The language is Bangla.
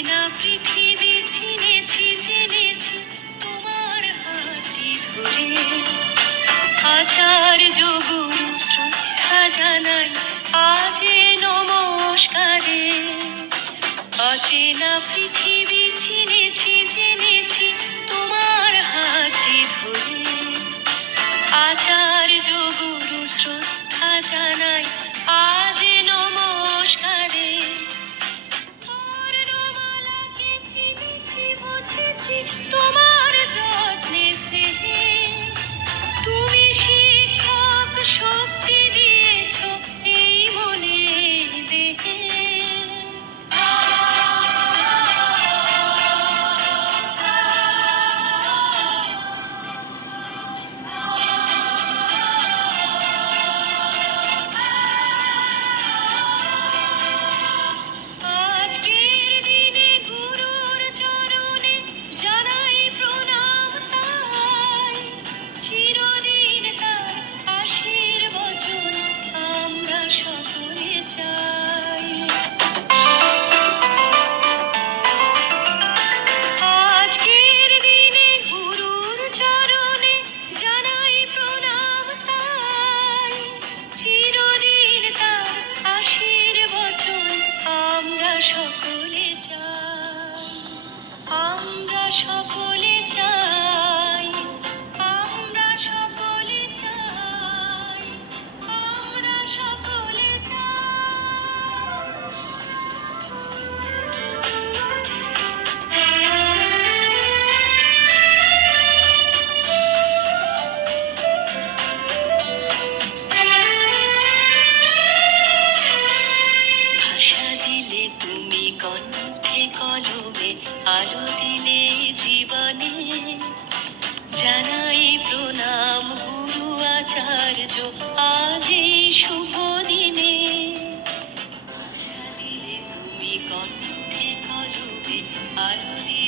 অচেনা পৃথিবী চিনেছি জেনেছি তোমার হাতটি ধরে। আচার্য গুরু শ্রদ্ধা জানাই আজে নমস্কারে। অচেনা পৃথিবী চিনেছি জেনেছি তোমার হাতটি ধরে। আচার্য গুরু শ্রদ্ধা জানাই আজে নমস্কারে। বর্ণমালাকে চিনেছি বুঝেছি তোমার যত্নে স্নেহে। তুমি শিক্ষক শক্তি দিয়েছ এই মনে দেহে। আজকের দিনে গুরুর চরণে জানাই প্রণাম তাই। চিরদিন তার আশীর্বচন আমরা সকলে চাই। আজকের দিনে গুরুর চরণে জানাই প্রণাম তাই। চিরদিন তার আশীর্বচন আমরা সকলে চাই। আমরা সকলে চাই। আমরা সকলে চাই। আমরা সকলে ভাষা দিলে তুমি কণ্ঠে কলমে আলো দিলে জীবনে। জানাই প্রণাম গুরু আচার্য আজ এই শুভ দিনে। ভাষা দিলে তুমি কণ্ঠে কলমে আলো দিলে